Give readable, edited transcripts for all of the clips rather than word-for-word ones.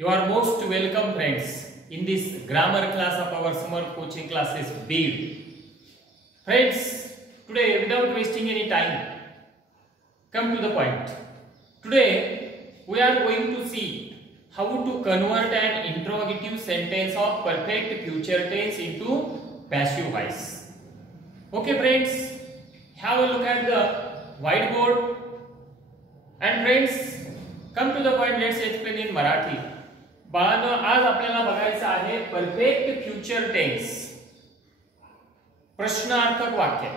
You are most welcome, friends, in this grammar class of our summer coaching classes BEAD. Friends, today, without wasting any time, come to the point. Today, we are going to see how to convert an interrogative sentence of perfect future tense into passive voice. Okay, friends, have a look at the whiteboard. And friends, come to the point. Let's explain in Marathi. बाळांनो, आज आपल्याला बघायचं आहे perfect future tense, प्रश्नार्थक वाक्य.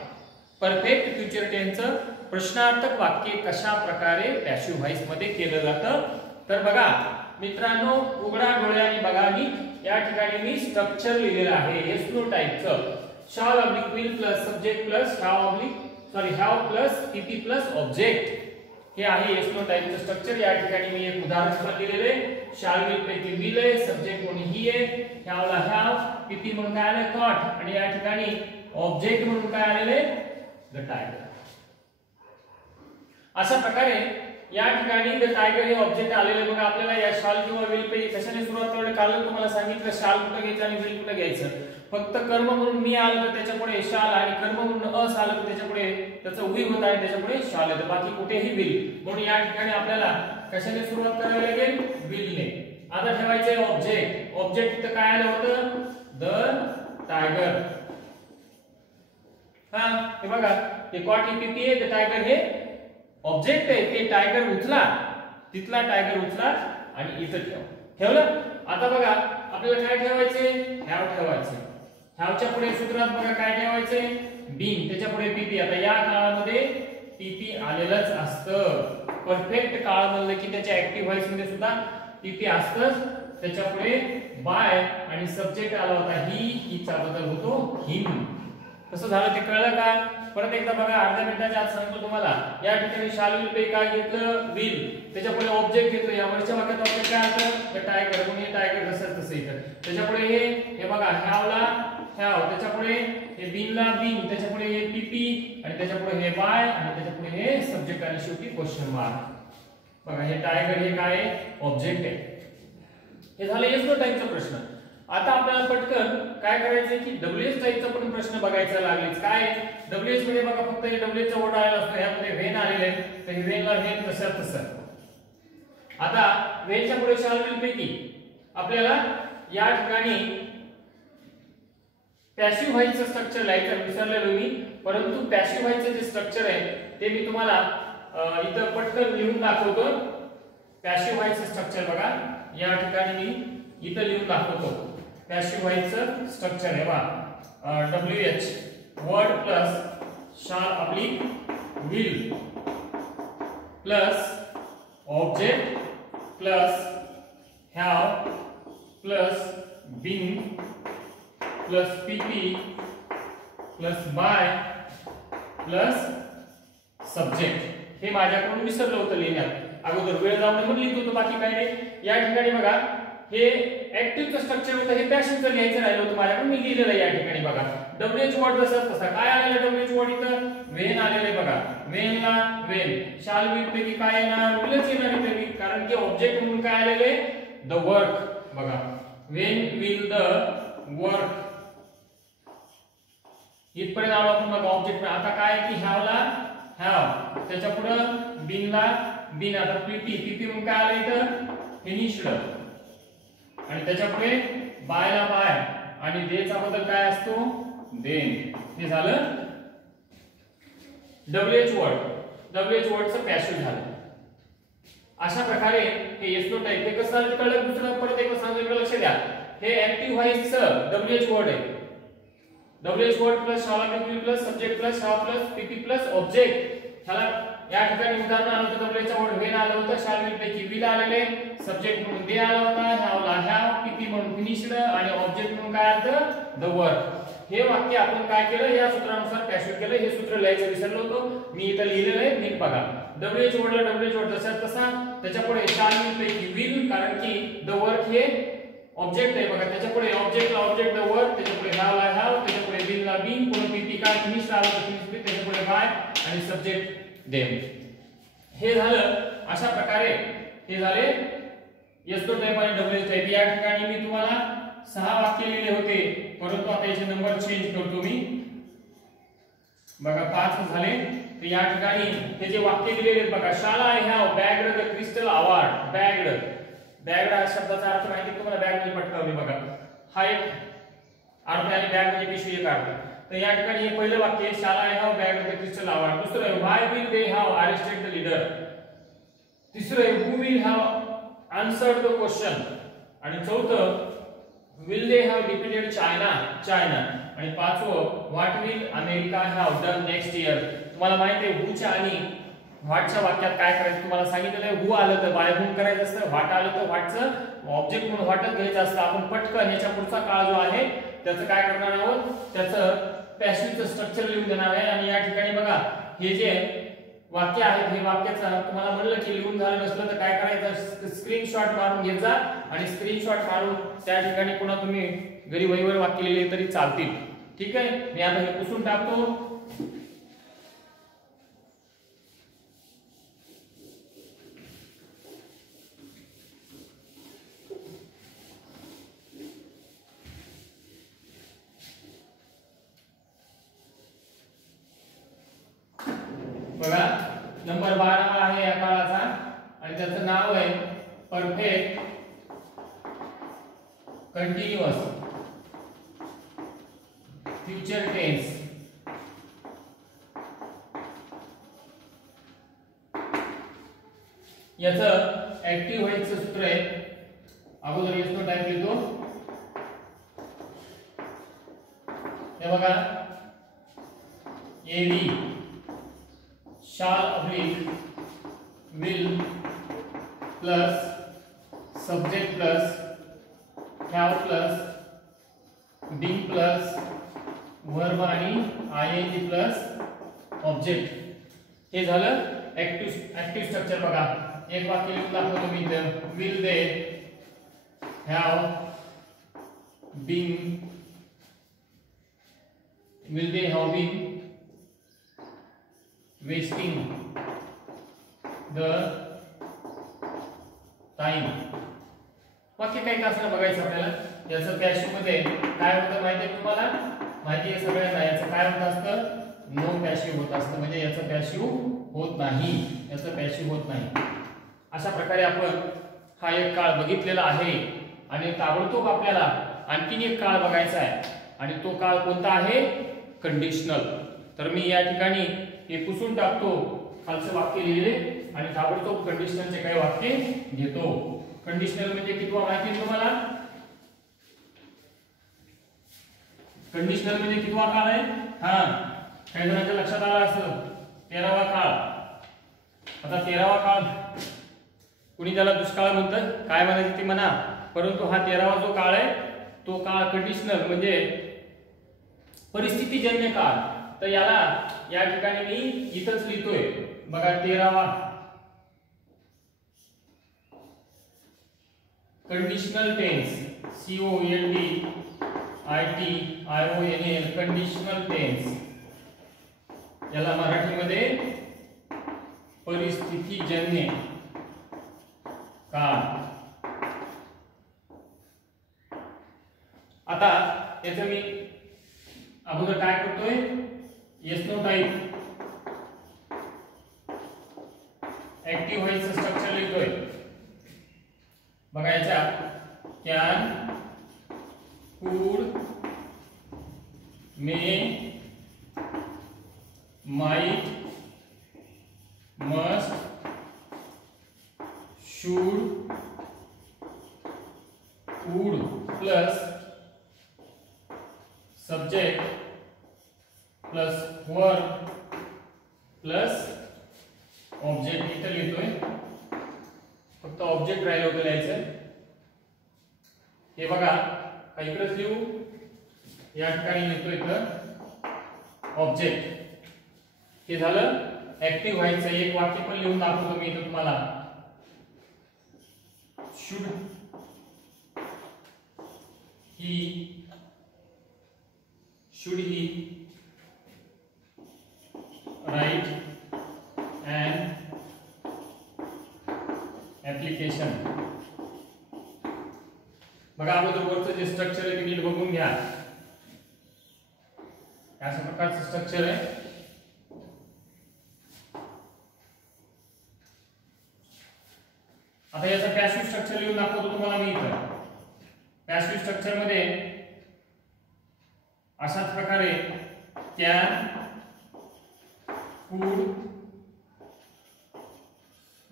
Perfect future टेन्सचं प्रश्नार्थक वाक्य कशा प्रकारे passive voice मध्ये केलं जातं. तर बघा मित्रांनो, उघडा डोळ्यांनी बघा. या ठिकाणी मी स्ट्रक्चर लिहिलेलं आहे येस नो टाइपचं. Shall oblique will plus subject plus have plus PP plus object. हे आहे येस नो टाइपचं स्ट्रक्चर. या ठिकाणी मी एक उदाहरण दिलेले आहे. शॅल विल पैकी विल आहे, सब्जेक्ट म्हणून ही आहे, हॅवला हॅव, पीपी म्हणून काय आलं कॉट, आणि या ठिकाणी ऑब्जेक्ट म्हणून काय आलेले द टायगर. अशा प्रकारे या ठिकाणी द टायगर हे ऑब्जेक्ट आलेले. बघा आपल्याला या शाल किंवा विल पैकी कशाने सुरुवात करायची. काल तुम्हाला सांगितलं शाल कुठे घ्यायचं आणि विल कुठे घ्यायचं. फक्त कर्म म्हणून मी आलं तर त्याच्यापुढे शाल, आणि कर्म म्हणून अस आलं तर त्याच्यापुढे त्याचं वी होत आहे, त्याच्यापुढे शाल येतं, बाकी कुठेही विल. म्हणून या ठिकाणी आपल्याला कशाने सुरुवात करावी लागेल, विलने. आता ठेवायचे ऑब्जेक्ट. ऑब्जेक्ट इथं काय आलं होतं, द टायगर. हा हे बघा, हे कॉट पीपी आहे, द टायगर हे ऑब्जेक्ट आहे. ते टायगर उचला, तिथला टायगर उचला आणि इथं ठेवलं. आता बघा आपल्याला काय ठेवायचे, हॅव ठेवायचे. हॅवच्या पुढे सूत्रात बघा काय ठेवायचे, बीन, त्याच्या पुढे पीपी. आता या काळामध्ये पीपी आलेलंच असतं. परफेक्ट काळ म्हणलं की त्याच्या ऍक्टिव्ह व्हॉइस मध्ये सुद्धा पीपी असतंच. त्याच्या पुढे बाय आणि सब्जेक्ट आला होता ही, हिचा बदल होतो हिम. कसं झालं ते कळलं का. परत एकदा बघा, अर्ध्या मिनिटाच्या आत सांगतो तुम्हाला. या ठिकाणी शाल विल पे काय घेतलं, विल, त्याच्या पुढे ऑब्जेक्ट घेतलं. या वरच्या वाक्यात ऑब्जेक्ट काय आलं, द टायगर. म्हणून हे टायगर तसंच तसं इथं. त्याच्या पुढे हे बघा, हॅवला हॅव, त्याच्या पुढे हे बीनला बीन, त्याच्या पुढे हे पीपी, आणि त्याच्या पुढे हे बाय, आणि त्याच्या पुढे हे सब्जेक्ट, आणि शेवटी क्वेश्चन मार्क. बघा हे टायगर हे काय आहे, ऑब्जेक्ट आहे. हे झालं येस नो टाइपचा प्रश्न. आता आपल्याला पटकन काय करायचंय की डब्ल्यूएच टाइपचा पण प्रश्न बघायचा लागेल. काय डब्ल्यूएच मध्ये बघा, फक्त हे डब्ल्यूएच चा वर्ड आलेला असतो, ह्यामध्ये व्हेन आलेले आहे, तर हे व्हेनला व्हेन तसं तसं. आता व्हेनच्या पुढे शाल विल पैकी आपल्याला या ठिकाणी पॅसिव्ह व्हॉइसचं स्ट्रक्चर लिहायचं विसरलेलो मी. परंतु पॅसिव्ह व्हॉइसचं जे स्ट्रक्चर आहे ते मी तुम्हाला इथं पटकन लिहून दाखवतो. पॅसिव्ह व्हॉइसचं स्ट्रक्चर बघा या ठिकाणी मी इथं लिहून दाखवतो. पॅसिव्ह व्हॉइसचं स्ट्रक्चर आहे बघा, WH word plus shall oblique will plus object plus have plus been plus PP plus by plus subject. हे माझ्याकडून विसरलं होतं लिहिण्यात अगोदर, वेळ जाऊन म्हणून लिहित होतो, बाकी काय नाही. या ठिकाणी बघा हे ऍक्टिव्हचं स्ट्रक्चर होतं, हे पॅसिव्हचं लिहायचं राहिलं होतं माझ्याकडून, मी लिहिलेलं आहे या ठिकाणी. बघा डब्ल्यूएच वर्ड जसं तसा काय आलेलं, डब्ल्यूएच वर्ड इथं व्हेन आलेलं आहे. बघा व्हेनला व्हेन, शाल विल पैकी काय येणार, विलच येणार इथे, कारण की ऑब्जेक्ट म्हणून काय आलेले, द वर्क. बघा व्हेन विल द वर्क इथपर्यंत आलो आपण. बघा ऑब्जेक्ट. आता काय की हॅवला हॅव, त्याच्या पुढं बीनला बीन. आता पीपी, पीपी म्हणून काय आलं इथं, फिनिश्ड, आणि त्याच्या पुढे बायला बाय, आणि देचा बदल काय असतो, देन. हे झालं डब्ल्यूएच वर्ड. डब्ल्यूएच वर्डचं पॅसिव्ह झालं. अशा प्रकारे हे येस नो टाइप. हे कसं कळलं, दुसरं परत एक सांगितलं, लक्ष द्या. हे ऍक्टिव्ह व्हॉइसचं डब्ल्यूएच वर्ड आहे. WH word plus shall oblique plus subject plus have plus PP plus object. ह्याला या ठिकाणी उदाहरण आलं होतं, डब्ल्यूएच वर्ड व्हेन आलं होतं, शाल विल पैकी विल आलेले, सब्जेक्ट म्हणून दे आला होता, हॅवला हॅव, पीपी म्हणून फिनिश्ड, आणि ऑब्जेक्ट म्हणून काय आलं, द वर्क. हे वाक्य आपण काय केलं, या सूत्रानुसार पॅसिव्ह केलं. हे सूत्र लिहायचं विसरलो होतो, मी इथं लिहिलेलं आहे, नीट बघा. डब्ल्यूएच वर्डला डब्ल्यूएच वर्ड जसा तसा, त्याच्या पुढे शाल विल पैकी विल, कारण की द वर्क हे ऑब्जेक्ट आहे. बघा त्याच्या पुढे ऑब्जेक्टला ऑब्जेक्ट द वर्क, त्याच्या पुढे हॅवला हॅव, त्याच्या पुढे बीनला बीन, पुढे पीपी काय फिनिश्ड आलं तर फिनिश्ड, त्याच्या पुढे बाय, आणि सब्जेक्ट देम. हे झालं. अशा प्रकारे हे झाले एस नो टाइप आणि डब्ल्यू एस टाइप. या ठिकाणी मी तुम्हाला 6 वाक्य लिहिले होते, परंतु आता याचे नंबर चेंज करतो मी. बघा 5 झाले. तर या ठिकाणी हे जे वाक्य दिलेले आहेत बघा, shall I have bagged the crystal award. Bagged हा शब्दाचा अर्थ माहिती तुम्हाला, बॅग म्हणजे पटकावली. बघा हा एक अर्थ आणि बॅग म्हणजे पिशवी एक अर्थ. तर या ठिकाणी हे पहिलं वाक्य आहे, shall I have bagged the crystal award. दुसरं आहे, why will they have arrested the leader. तिसरं आहे, who will have answered the question. आणि चौथं, will they have defeated China. आणि पाचवं, what will America have done next year. तुम्हाला माहिती आहे who च्या आणि what च्या वाक्यात काय करायचं तुम्हाला सांगितलं आहे. who आलं तर by whom करायचं असतं, what आलं तर what चं ऑब्जेक्ट म्हणून whatच घ्यायचं असतं. आपण पटकन याच्या पुढचा काळ जो आहे त्याचं काय करणार आहोत, त्याचं पॅसिव्हचं स्ट्रक्चर लिहून देणार आहे. आणि या ठिकाणी बघा हे जे वाक्य आहेत, हे वाक्याचं तुम्हाला म्हणलं की लिहून झालं नसलं तर काय करायचं, स्क्रीनशॉट मारून घ्यायचा आणि स्क्रीनशॉट मारून त्या ठिकाणी पुन्हा तुम्ही घरी वहीवर वाक्य लिहिले तरी चालतील. ठीक आहे. मी आता हे पुसून टाकतो. बघा नंबर 12 आहे या काळाचा आणि त्याचं नाव आहे परफेक्ट कंटिन्युअस फ्युचर टेन्स. याचं ऍक्टिव्ह व्हायचं सूत्र आहे. अगोदर एस नो टाइप लिहितो. हे बघा, एव्ही shall oblique will plus subject plus have plus being plus verb आणि ing plus object. हे झालं ऍक्टिव्ह स्ट्रक्चर. बघा एक वाक्य लिहून दाखवतो मी इथे. will they have been wasting the time. वाक्य काय का असं बघायचं आपल्याला. याचं पॅसिव्ह मध्ये काय होतं माहिती आहे तुम्हाला, माहिती आहे सगळ्यांना. याचं काय होत असतं, नो पॅसिव्ह होत असतं. म्हणजे याचं पॅसिव्ह होत नाही, याचं पॅसिव्ह होत नाही. अशा प्रकारे आपण हा एक काळ बघितलेला आहे. आणि ताबडतोब आपल्याला आणखीन एक काळ बघायचा आहे आणि तो काळ कोणता आहे, कंडिशनल. तर मी या ठिकाणी हे पुसून टाकतो खालचं वाक्य लिहिले आणि ताबडतोब कंडिशनलचे काही वाक्य घेतो. कंडिशनल म्हणजे कितवा माहिती आहे तुम्हाला, कंडिशनल म्हणजे कितवा काळ आहे. हा काही जणांच्या लक्षात आलं असं 13वा काळ. आता 13वा काळ कुणी त्याला दुष्काळ म्हणतं, काय म्हणायचं ते म्हणा, परंतु हा 13वा जो काळ आहे तो काळ कंडिशनल म्हणजे परिस्थितीजन्य काळ. तर याला या ठिकाणी मी इथंच लिहितोय बघा 13वा conditional tense, CONDITIONAL conditional tense. याला मराठीमध्ये परिस्थितीजन्य काळ. आता याचं मी अगोदर काय करतोय, येस नो टाइप ऍक्टिव्ह व्हायचं स्ट्रक्चर लिहितोय. बघा याच्यात can, could, may, might, must, should, would plus subject plus verb plus object. इथं लिहितोय, फक्त ऑब्जेक्ट राहिलं होतं लिहायचं. हे बघा काही इकडेच लिहू, या ठिकाणी लिहितोय इथं ऑब्जेक्ट. हे झालं ऍक्टिव्ह व्हायचं. एक वाक्य पण लिहून दाखवतो मी इथं तुम्हाला. Should he write an application. बघा अगोदर वरचं जे स्ट्रक्चर आहे ते नीट बघून घ्या. अशा प्रकारचं स्ट्रक्चर आहे. आता याचा पॅसिव्ह स्ट्रक्चर लिहून दाखवतो तुम्हाला मी इथं. पॅसिव्ह स्ट्रक्चर मध्ये अशाच प्रकारे can, could,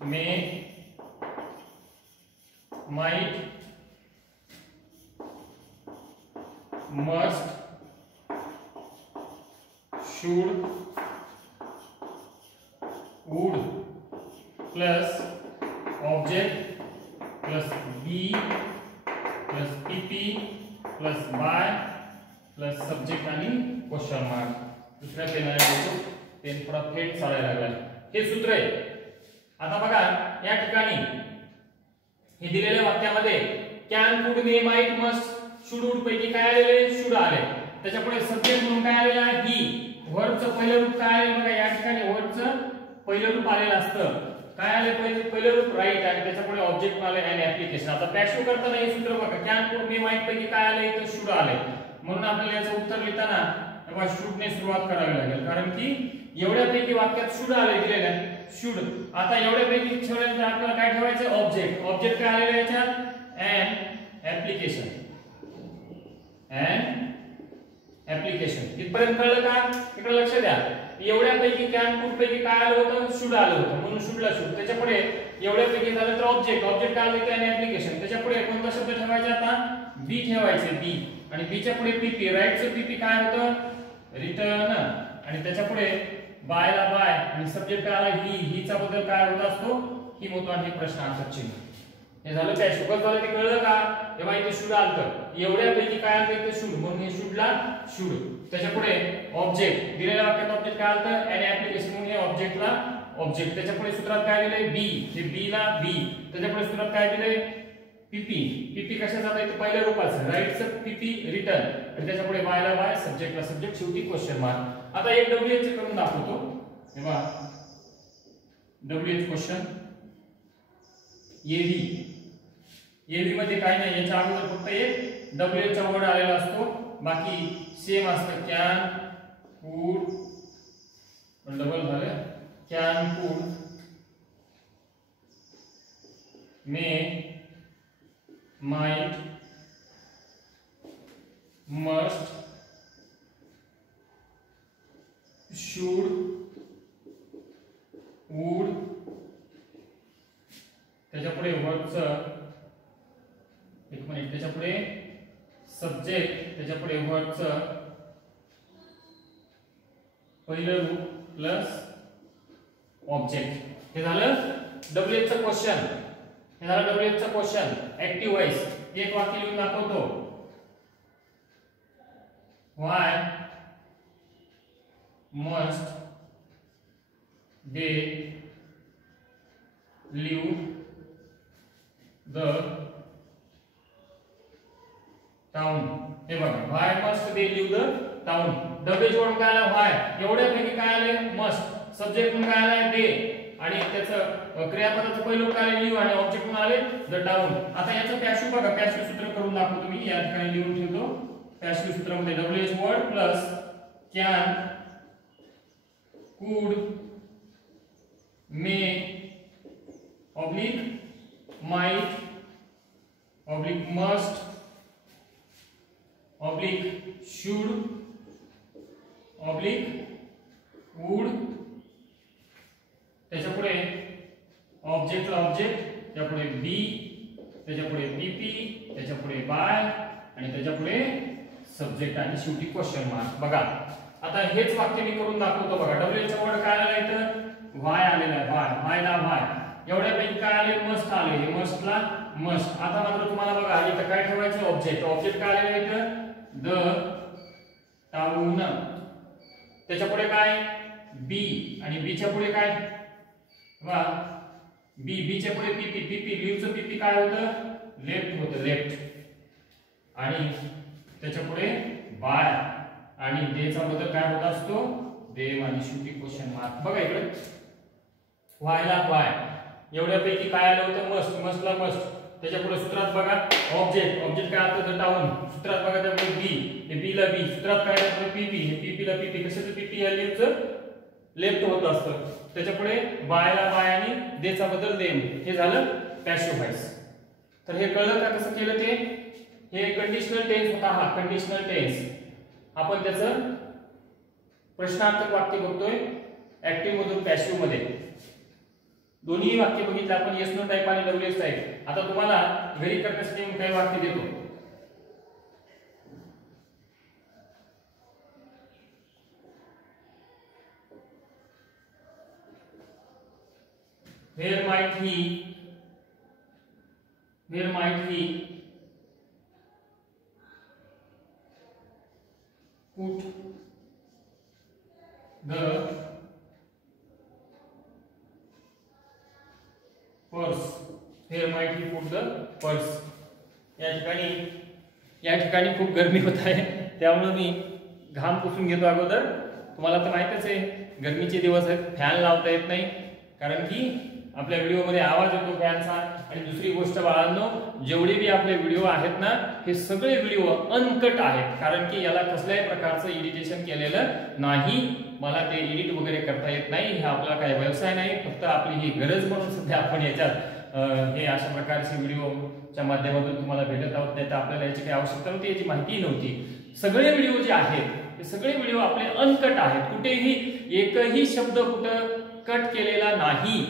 may, might, must, should, would plus object plus be plus PP plus by plus subject आणि क्वेश्चन मार्क. दुसऱ्या पेनाने पेन थोडा फेट चालायला लागला. हे सूत्र आहे. आता बघा या ठिकाणी हे दिलेल्या वाक्यामध्ये can, could, may, might, must, should, would पैकी काय आलेले? शुड आले. त्याच्यापुढे सब्जेक्ट म्हणून काय आलेला आहे? ही. वर्बचं पहिलं रूप काय आले? बघा या ठिकाणी वर्बचं पहिलं रूप आलेलं असतं. काय आले? पहिलं रूप राईट आणि त्याच्यापुढे ऑब्जेक्ट आले आणि ऍप्लिकेशन. आता पॅसिव्ह करताना हे सूत्र बघा कॅन, कुड, मे, माइट पैकी काय आले? तर शुड आले. म्हणून आपल्याला याचं उत्तर लिहिताना तेव्हा शुड ने सुरुवात करावी लागेल, कारण की एवढ्यापैकी वाक्यात शुड आले दिलेले आहे. शुड. आता एवढ्यापैकी ठेवल्यानंतर आपल्याला काय ठेवायचं? ऑब्जेक्ट. ऑब्जेक्ट काय आलेलं आहे याच्यात? An application. An application. इथपर्यंत कळलं का? इकडे लक्ष द्या. एवढ्यापैकी कॅन, कुड पैकी काय आलं होतं? शुड आलं होतं, म्हणून शुडला शुड. त्याच्यापुढे एवढ्यापैकी झालं तर ऑब्जेक्ट. ऑब्जेक्ट काय आलं? An application. त्याच्यापुढे कोणता शब्द ठेवायचा? आता बी ठेवायचे. बी आणि बीच्या पुढे पीपी. राईटचं पीपी काय होतं? रिटर्न. आणि त्याच्या पुढे बायला बाय आणि सब्जेक्ट काय आला? ही. हीचा बदल काय होत असतो? ही होतो आणि हे प्रश्नार्थक चिन्ह. हे झालं काय? शुड झालं ते कळलं का? तेव्हा इथे शुड आलं. एवढ्यापैकी काय आलं? इथे शुड, म्हणून हे शुडला शुड. त्याच्या पुढे ऑब्जेक्ट. दिलेल्या वाक्यात ऑब्जेक्ट काय आलं? एन ऍप्लिकेशन, म्हणून हे ऑब्जेक्टला ऑब्जेक्ट. त्याच्या पुढे सूत्रात काय दिलंय? बी. हे बी ला बी. त्याच्या पुढे सूत्रात काय दिलंय? पीपी. पीपी कशाचं? आता इथे पहिल्या रूपाचं राईटचं पीपी रिटर्न आणि त्याच्या पुढे बायला बाय, सब्जेक्टला सब्जेक्ट, शेवटी क्वेश्चन मार्क. आता एक डब्ल्यूएच करून दाखवतो. तेव्हा डब्ल्यूएच क्वेश्चन एव्ही. एव्ही मध्ये काय नाही, याच्या अगोदर फक्त एक डब्ल्यूएच चा वर्ड आलेला असतो, बाकी सेम असतं. कॅन, कुड, डबल झालं. Can, could, may, might, must, should, would. त्याच्यापुढे वर्बचं एक मिनिट. त्याच्यापुढे सब्जेक्ट. त्याच्यापुढे वर्बचं पहिलं रूप प्लस ऑब्जेक्ट. हे झालं डब्ल्यूएचचं क्वेश्चन. हे झालं डब्ल्यूएचचं क्वेश्चन. Active voice. एक वाक्य लिहून दाखवतो. Why must they leave the town. हे बघा why must they leave the town. WH वरून काय आलं? व्हाय. एवढ्यापैकी काय आले? मस्ट. सब्जेक्ट म्हणून काय आलाय? दे आणि त्याचं क्रियापदाचं पहिलं काय आले? लिव्ह आणि ऑब्जेक्ट म्हणून आले? The town. आता याचं पॅसिव्ह बघा. पॅसिव्ह सूत्र करून दाखवतो मी. या ठिकाणी लिहून ठेवतो. पॅसिव्ह सूत्रामध्ये WH word plus can, could, may, oblique might, oblique must, oblique should, oblique would. त्याच्यापुढे ऑब्जेक्टला ऑब्जेक्ट, त्यापुढे बी, त्याच्यापुढे पीपी, त्याच्यापुढे बाय आणि त्याच्यापुढे सब्जेक्ट आणि शेवटी क्वेश्चन मार्क. बघा आता हेच वाक्य मी करून दाखवतो. बघा डब्ल्यूएचचा वर्ड काय आलेला इथं? व्हाय आलेला आहे. व्हाय. व्हायला व्हाय. एवढ्यापैकी काय आले? मस्ट आले. हे मस्टला मस्ट. आता मात्र तुम्हाला बघा इथं काय ठेवायचं? ऑब्जेक्ट. ऑब्जेक्ट काय आलेलं आहे इथं? The town. त्याच्यापुढे काय? बी आणि बीच्या पुढे काय? वा बी. बीच्या पुढे पीपी. पीपी. लिव्हचं पीपी काय होतं? लेफ्ट होतं. लेफ्ट. आणि त्याच्या पुढे बाय आणि देचा बदल काय होत असतो? देव आणि शेवटी क्वेश्चन मार्क. बघा इकडे व्हायला व्हाय. एवढ्यापैकी काय आलं होतं? मस्ट. मस्टला मस्ट. त्याच्या पुढे सूत्रात बघा ऑब्जेक्ट, ऑब्जेक्ट काय अर्थ घटावून, सूत्रात बघा त्यापुढे बी, हे बी ला बी, सूत्रात काय त्यापुढे पीपी, हे पीपी ला पीपी, कशाचं पीपी या लिव्हचं लेफ्ट होत असतं, त्याच्या पुढे बाय ला बाय आणि देचा बदल देम, हे झालं पॅसिव्ह व्हॉइस. तर हे कळलं का कसं केलं ते? हे कंडिशनल टेन्स होता, हा कंडिशनल टेन्स. आपण त्याचं प्रश्नार्थक वाक्य बघतोय ऍक्टिव्ह मधून पॅसिव्ह मध्ये. दोन्ही वाक्य बघितलं आपण, येस नो टाईप आणि डब्ल्यूएस टाईप. आता तुम्हाला घरी करण्यासाठी मी काही वाक्य देतो. Where might he put the purse? Where might he put the purse? या ठिकाणी खूप गरमी होत आहे, त्यामुळे मी घाम पुसून घेतो अगोदर. तुम्हाला तर माहितच आहे गरमीचे दिवस आहेत, फॅन लावता येत नाही कारण की आपल्या व्हिडिओमध्ये आवाज येतो फॅनचा. आणि दुसरी गोष्ट बाळांनो, जेवढे बी आपले व्हिडिओ आहेत ना, हे सगळे व्हिडिओ अनकट आहेत, कारण की याला कसल्याही प्रकारचं एडिटेशन केलेलं नाही. मला ते एडिट वगैरे करता येत नाही, हे आपला काही व्यवसाय नाही, फक्त आपली ही गरज म्हणून सध्या आपण याच्यात हे अशा प्रकारचे व्हिडिओच्या माध्यमातून तुम्हाला भेटत आहोत. नाही तर आपल्याला याची काही आवश्यकता नव्हती, याची माहिती नव्हती. सगळे व्हिडिओ जे आहेत हे सगळे व्हिडिओ आपले अनकट आहेत, कुठेही एकही शब्द कुठं कट केलेला नाही.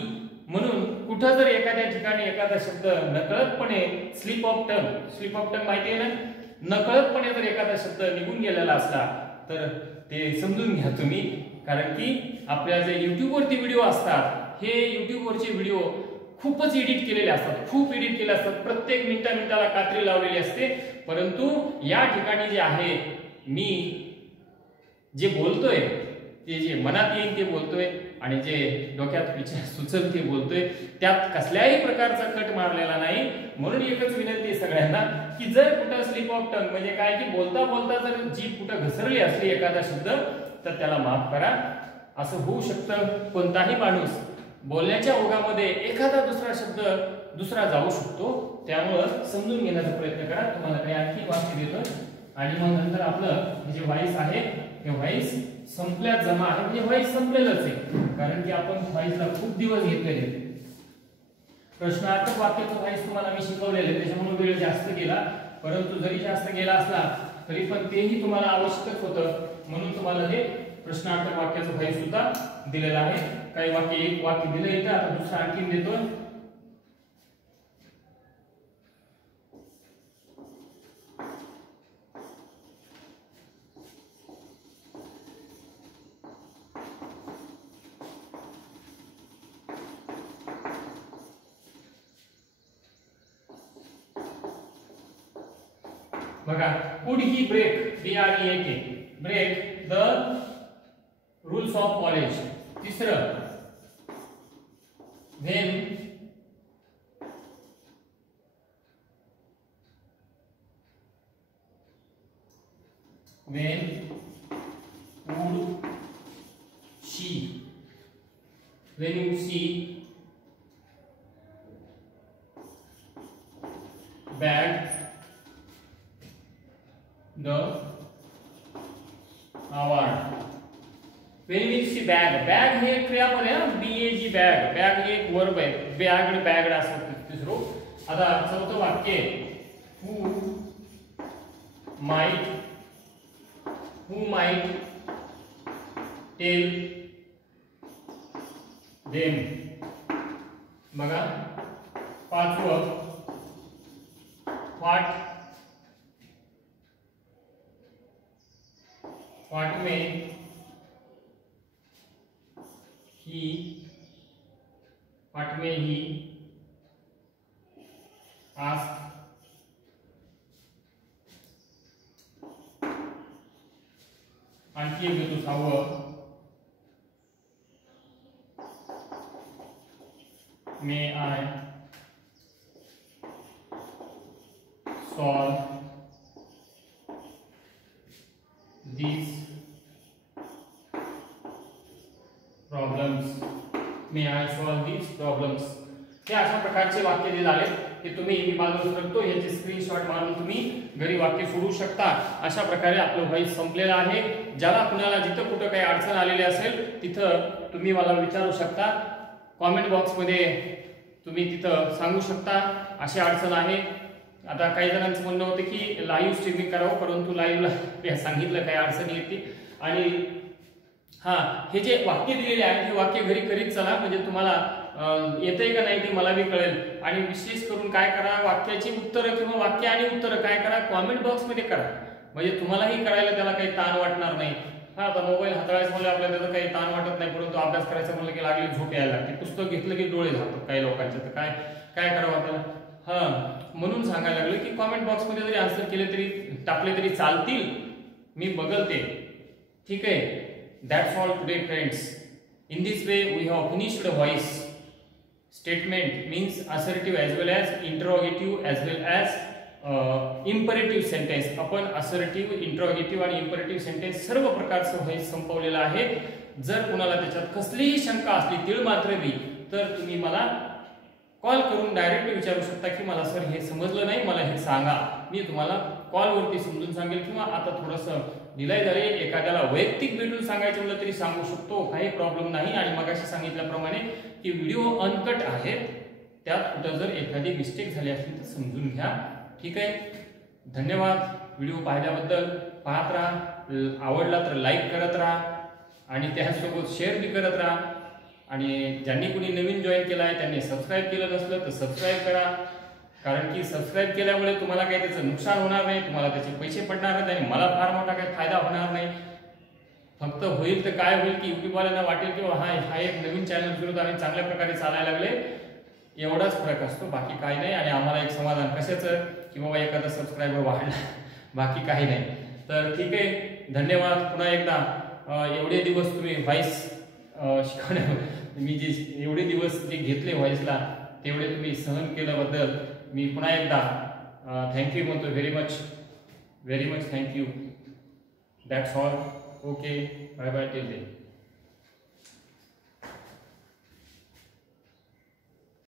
म्हणून कुठं जर एखाद्या ठिकाणी एखादा शब्द नकळतपणे स्लिप ऑफ टंग माहिती आहे ना, नकळतपणे जर एखादा शब्द निघून गेलेला असला तर ते समजून घ्या तुम्ही. कारण की आपल्या जे YouTube वरती व्हिडिओ असतात, हे YouTube वरचे व्हिडिओ खूपच एडिट केलेले असतात, खूप एडिट केले असतात, प्रत्येक मिनिटाला कात्री लावलेली असते. परंतु या ठिकाणी जे आहे, मी जे बोलतोय, ते जे मनात येईल ते बोलतोय आणि जे डोक्यात विचार सुचल ते बोलतोय, त्यात कसल्याही प्रकारचा कट मारलेला नाही. म्हणून एकच विनंती आहे सगळ्यांना की जर कुठं स्लिप ऑफ टंग म्हणजे काय की बोलता बोलता जर जीभ कुठं घसरली असली एखादा शब्द, तर त्याला माफ करा. असं होऊ शकतं, कोणताही माणूस बोलण्याच्या ओघामध्ये एखादा दुसरा शब्द दुसरा जाऊ शकतो, त्यामुळं समजून घेण्याचा प्रयत्न करा. तुम्हाला काही आणखी वाक्य देतो आणि मग नंतर आपलं जे व्हॉइस आहे हे व्हॉइस संपल्यात जमा आहे, म्हणजे व्हॉइस संपलेलंच आहे, कारण की आपण व्हॉइसला खूप दिवस घेतलेले. प्रश्नार्थक वाक्याचं व्हॉइस तुम्हाला मी शिकवलेलं आहे, त्याच्यामुळे वेळ जास्त गेला. परंतु जरी जास्त गेला असला तरी पण तेही तुम्हाला आवश्यकच होतं, म्हणून तुम्हाला हे प्रश्नार्थक वाक्याचं व्हॉइस सुद्धा दिलेलं आहे. काही वाक्य, एक वाक्य दिलं इथं, आता दुसरं आणखीन देतोय. बघा, could he break, BREAK, break the rules of college. तिसरं, when would she, when you see bag the award. When we see bag, bag हे क्रियापद आहे ना, BAG बॅग, बॅग हे एक वर्ब आहे, बॅगड बॅगड असं तिसरं. आता चौथं वाक्य, who might tell them. बघा, पाचवं, what may he ask आणखी एक घेतो सहावं, may I solve these problems. May I solve these problems. हे अशा प्रकारचे वाक्य जे झाले ते तुम्ही मी बाजूला सरकतो याचे स्क्रीनशॉट मारून तुम्ही घरी वाक्य सोडवू शकता. अशा प्रकारे आपलं व्हॉइस संपलेलं आहे. ज्याला कुणाला जिथं कुठं काही अडचण आलेली असेल तिथं तुम्ही मला विचारू शकता. कॉमेंट बॉक्समध्ये तुम्ही तिथं सांगू शकता अशी अडचण आहे. आता काही जणांचं म्हणणं होतं की लाईव्ह स्ट्रीमिंग करावं, परंतु लाईव्हला सांगितलं काही अडचण येते. आणि हे जे वाक्य दिलेले आहेत हे वाक्य घरी करीत चला, म्हणजे तुम्हाला येतंय का नाही ते मला बी कळेल. आणि विशेष करून काय करा, वाक्याची उत्तरं किंवा वाक्य आणि उत्तरं काय करा कॉमेंट बॉक्समध्ये करा, म्हणजे तुम्हालाही करायला त्याला काही ताण वाटणार नाही. आता मोबाईल हाताळायचं म्हणलं आपल्याला त्याचा काही ताण वाटत नाही, परंतु अभ्यास करायचं म्हणलं की लागली झोप यायला लागते. पुस्तक घेतलं की डोळे जातात काही लोकांचे, तर काय करावं आपल्याला. म्हणून सांगायला लागलो की कॉमेंट बॉक्समध्ये जरी आन्सर केले तरी टाकले तरी चालतील, मी बघते. ठीक आहे. That's all today friends. In this way we have finished a voice statement, means assertive as well as interrogative as well as imperative sentence. आपण assertive, interrogative आणि imperative sentence सर्व प्रकारचं व्हॉइस संपवलेलं आहे. जर कुणाला त्याच्यात कसलीही शंका असली तीळ मात्र बी, तर तुम्ही मला कॉल करून डायरेक्ट विचारू शकता की मला सर हे समजलं नाही, मला हे सांगा. मी तुम्हाला कॉलवरती समजून सांगेल, किंवा आता थोडंसं डिले झाले एखाद्याला वैयक्तिक भेटून सांगायचं म्हणलं तरी सांगू शकतो, काही प्रॉब्लेम नाही. आणि मगाशी सांगितल्याप्रमाणे की व्हिडिओ अनकट आहेत, त्यात कुठं जर एखादी मिस्टेक झाली असली तर समजून घ्या. ठीक आहे. धन्यवाद व्हिडिओ पाहिल्याबद्दल. पाहत राहा, आवडला तर लाईक करत राहा आणि त्यासोबत शेअर बी करत राहा. आणि ज्यांनी कुणी नवीन जॉईन केला आहे त्यांनी सबस्क्राईब केलं नसलं तर सबस्क्राईब करा, कारण की सबस्क्राईब केल्यामुळे तुम्हाला काही त्याचं नुकसान होणार नाही, तुम्हाला त्याचे पैसे पडणार नाहीत आणि मला फार मोठा काही फायदा होणार नाही. फक्त होईल तर काय होईल की युट्यूबवाल्यांना वाटेल की हा एक नवीन चॅनल सुरू आणि चांगल्या प्रकारे चालायला लागले, एवढाच फरक असतो, बाकी काही नाही. आणि आम्हाला एक समाधान कशाचं की बाबा एखादा सबस्क्रायबर वाढला, बाकी काही नाही. तर ठीक आहे. धन्यवाद पुन्हा एकदा. एवढे दिवस तुम्ही व्हॉइस शिकवण्या, मी जे एवढे दिवस जे घेतले व्हॉइसला तेवढे तुम्ही सहन केल्याबद्दल मी पुन्हा एकदा थँक्यू म्हणतो. Very much thank you. That's all. Okay. Bye bye till then.